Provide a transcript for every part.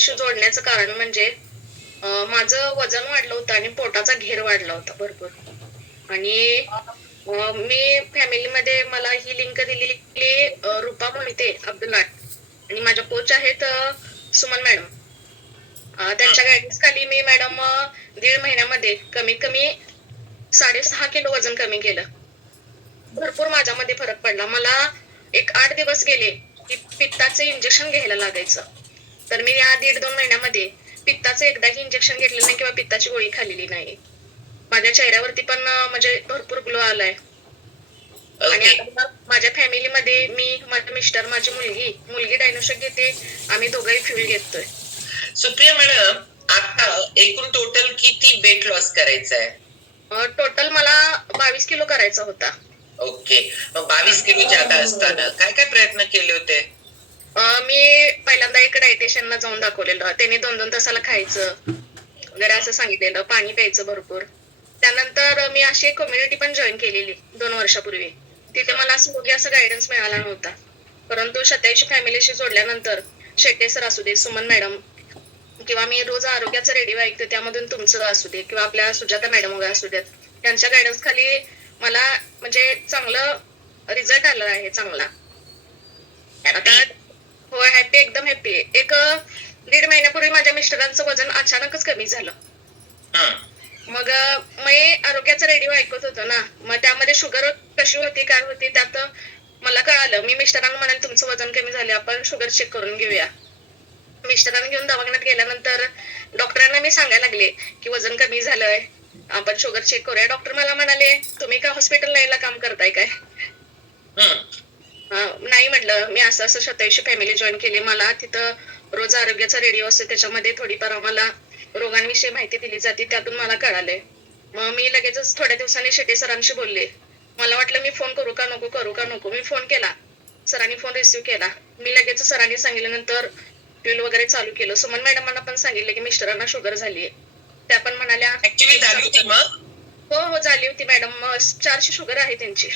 फॅमिलीशी जोडण्याचं कारण म्हणजे माझं वजन वाढलं होतं आणि पोटाचा घेर वाढला होता भरपूर. आणि मी फॅमिलीमध्ये मला ही लिंक दिली की रुपा मोहिते अब्दुल लाट आणि माझ्या कोच आहेत सुमन मॅडम. त्यांच्या गायडन्स खाली मी मॅडम दीड महिन्यामध्ये कमीत कमी साडेसहा किलो वजन कमी केलं. भरपूर माझ्यामध्ये फरक पडला. मला एक आठ दिवस गेले की पित्ताचं इंजेक्शन घ्यायला लागायचं. तर मी या दीड दोन महिन्यामध्ये पित्ताचं एकदाही इंजेक्शन घेतलेलं नाही किंवा पित्ताची गोळी खाल्लेली नाही. माझ्या चेहऱ्यावरती पण म्हणजे भरपूर ग्लो आलाय. आणि माझ्या फॅमिलीमध्ये मी माझे मिस्टर माझी मुलगी मुलगी डायनोशक घेते आम्ही दोघंही फ्युल घेतोय. सुप्रिया मॅडम आता एकूण टोटल किती वेट लॉस करायचं आहे टोटल मला बावीस किलो करायचा होता. ओके मग बावीस किलो जादा असताना काय काय प्रयत्न केले होते? मी पहिल्यांदा एक डायटिशियनला जाऊन दाखवलेलं. त्यांनी दोन दोन तासाला खायचं. वगैरे असं सांगितलेलं. पाणी प्यायचं भरपूर. त्यानंतर मी अशी एक कम्युनिटी पण जॉईन केलेली दोन वर्षापूर्वी. तिथे मला असं योग्य असं गायडन्स मिळाला नव्हता. परंतु सत्याऐंशी फॅमिलीशी जोडल्यानंतर शेटे सर असू दे सुमन मॅडम किंवा मी रोज आरोग्याचा रेडिओ ऐकते त्यामधून तुमचं असू दे किंवा आपल्या सुजाता मॅडम वगैरे असू देत त्यांच्या गायडन्स खाली मला म्हणजे चांगलं रिझल्ट आला आहे चांगला. आता होय हॅपी एकदम हॅपी एक दीड महिन्यापूर्वी माझ्या मिस्टरांचं वजन अचानकच कमी झालं. मग मी आरोग्याचा रेडिओ ऐकत होतो ना. मग त्यामध्ये शुगर कशी होती काय होती त्यात मला कळालं. मी मिस्टरांना म्हणाले तुमचं वजन कमी झाले आपण शुगर चेक करून घेऊया. मिस्टरांना घेऊन दवाखान्यात गेल्यानंतर डॉक्टरांना मी सांगायला लागले की वजन कमी झालंय. आपण शुगर चेक करूया. डॉक्टर मला म्हणाले तुम्ही का हॉस्पिटल यायला काम करताय काय? म्हटलं मी असं असं सत्याऐंशी फॅमिली जॉईन केली. मला तिथं रोज आरोग्याचा रेडिओ असतो त्याच्यामध्ये थोडीफार आम्हाला रोगांविषयी माहिती दिली जाते त्यातून मला कळाले मग मी लगेचच थोड्या दिवसांनी शेटे सरांशी बोलले. मला वाटलं मी फोन करू का नको करू का नको? मी फोन केला. सरांनी फोन रिसिव्ह केला. मी लगेच सरांनी सांगितल्यानंतर पिल वगैरे चालू केलं. सुमन मॅडमांना पण सांगितलं की मिस्टरांना शुगर झाली त्या पण म्हणाल्या हो हो झाली होती मॅडम चारशे शुगर आहे त्यांची.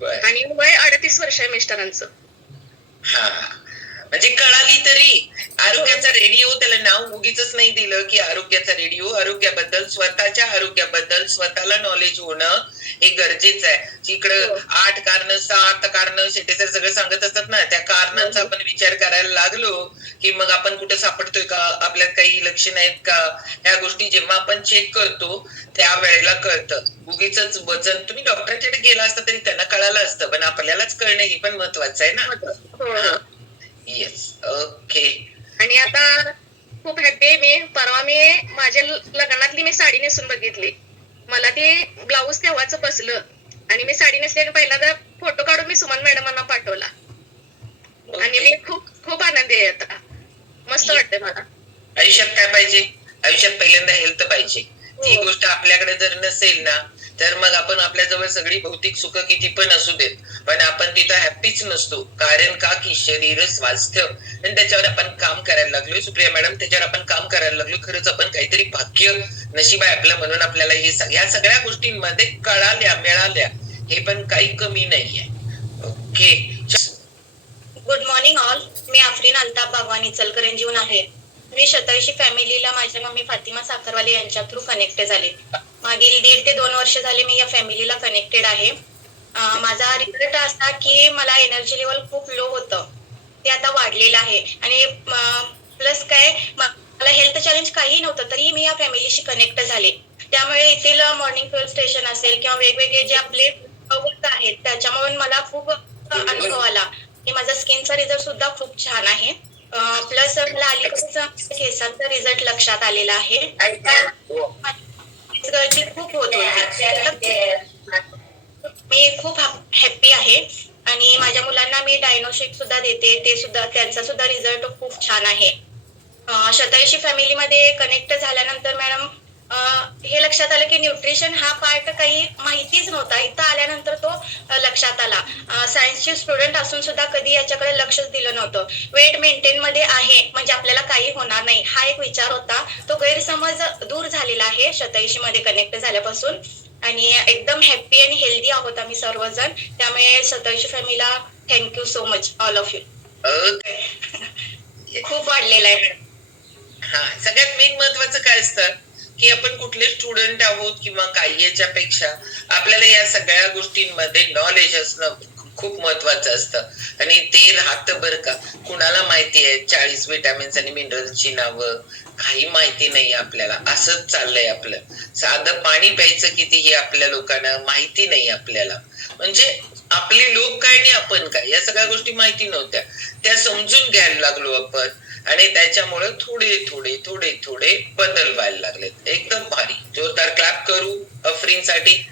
आणि वय अडतीस वर्ष आहे मिस्टरांचं. हा म्हणजे कळाली तरी आरोग्याचा रेडिओ त्याला नाव उगीच नाही दिलं की आरोग्याचा रेडिओ आरोग्याबद्दल स्वतःच्या आरोग्याबद्दल स्वतःला नॉलेज होणं हे गरजेचं आहे. इकडं हो. आठ कारण सात कारण शेटे सर सगळं सांगत असतात ना त्या कारणांचा हो. आपण विचार करायला लागलो की मग आपण कुठे सापडतोय का? आपल्यात काही लक्षण आहेत का? ह्या गोष्टी जेव्हा आपण चेक करतो त्या वेळेला कळतं. उगीच वजन तुम्ही डॉक्टरांच्याकडे गेला असता तरी त्यांना कळालं असतं पण आपल्यालाच कळणं हे पण महत्वाचं आहे ना? हो. हो येस ओके आणि आता खूप हॅपी आहे मी. परवा मी माझ्या लग्नातली मी साडी नेसून बघितली. मला ते ब्लाऊज तेव्हाच बसलं. आणि मी साडी नेसलेली पहिल्यांदा फोटो काढून मी सुमन मॅडमना पाठवला. आणि मी खूप खूप आनंदी आहे आता. मस्त वाटतंय मला. आयुष्यात काय पाहिजे? आयुष्यात पहिल्यांदा हेल्थ पाहिजे. ती हो. गोष्ट आपल्याकडे जर नसेल ना तर मग आपण आपल्या जवळ सगळी भौतिक सुख किती पण असू देत पण आपण तिथं हॅपीच नसतो. कारण का? की शरीर स्वास्थ्य. आणि त्याच्यावर आपण काम करायला लागलोय. सुप्रिया मॅडम त्याच्यावर आपण काम करायला लागलो खरंच आपण काहीतरी भाग्य नशीब आहे आपलं म्हणून आपल्याला हे ह्या सगळ्या गोष्टींमध्ये कळाल्या मिळाल्या. हे पण काही कमी नाहीये. ओके गुड मॉर्निंग ऑल मी आफरीन अल्ताफ बागवान इचलकरंजीहून आहे. मी शताऐंशी फॅमिलीला माझ्या मम्मी फातिमा साखरवाले यांच्या थ्रू कनेक्ट झाले. मागील दीड ते दोन वर्ष झाले मी या फॅमिलीला कनेक्टेड आहे. माझा रिझल्ट असा की मला एनर्जी लेवल खूप लो होतं. ते आता वाढलेलं आहे. आणि प्लस काय मला हेल्थ चॅलेंज काही नव्हतं तरी मी या फॅमिलीशी कनेक्ट झाले. त्यामुळे येथील मॉर्निंग फ्युअल स्टेशन असेल किंवा वेगवेगळे जे आपले आहेत त्याच्यामुळे मला खूप अनुभव आला. माझा स्किनचा रिझल्ट सुद्धा खूप छान आहे. प्लस मला अलीकडेच केसांचा रिझल्ट लक्षात आलेला आहे. गळती खूप होत होती. मी खूप हॅप्पी आहे. आणि माझ्या मुलांना मी डायनोशेक सुद्धा देते. ते सुद्धा त्यांचा सुद्धा रिझल्ट खूप छान आहे. अं, फॅमिलीमध्ये कनेक्ट झाल्यानंतर मॅडम लक्षात आलं की न्यूट्रिशन हा पार्ट काही माहितीच नव्हता. इथं आल्यानंतर तो लक्षात आला. सायन्सचे स्टुडंट असून सुद्धा कधी याच्याकडे लक्षच दिलं नव्हतं. वेट मेंटेन मध्ये आहे म्हणजे आपल्याला काही होणार नाही. हा एक विचार होता. तो गैरसमज दूर झालेला आहे. शताऐंशी मध्ये कनेक्ट झाल्यापासून. आणि एकदम हॅप्पी आणि हेल्दी आहोत आम्ही सर्वजण. त्यामुळे सत्याऐंशी फॅमिलीला thank you so much all of you okay खूप वाढलेला आहे. मॅडम हा सगळ्यात मेन महत्वाचं काय असतं? की आपण कुठले स्टुडंट आहोत किंवा काही याच्यापेक्षा आपल्याला या सगळ्या गोष्टींमध्ये नॉलेज असणं खूप महत्वाचं असतं. आणि ते राहतं बरं का. कुणाला माहिती आहे चाळीस विटॅमिन्स आणि मिनरल्सची नावं? काही माहिती नाही आपल्याला. असंच चाललंय आपलं. साधं पाणी प्यायचं किती हे आपल्या लोकांना माहिती नाही आपल्याला. म्हणजे आपले लोक काय आणि आपण काय? या सगळ्या गोष्टी माहिती नव्हत्या. त्या समजून घ्यायला लागलो आपण. आणि त्याच्यामुळे थोडे थोडे थोडे थोडे बदल व्हायला लागलेत. एकदम भारी. जोरदार क्लॅप करू. अफरीनसाठी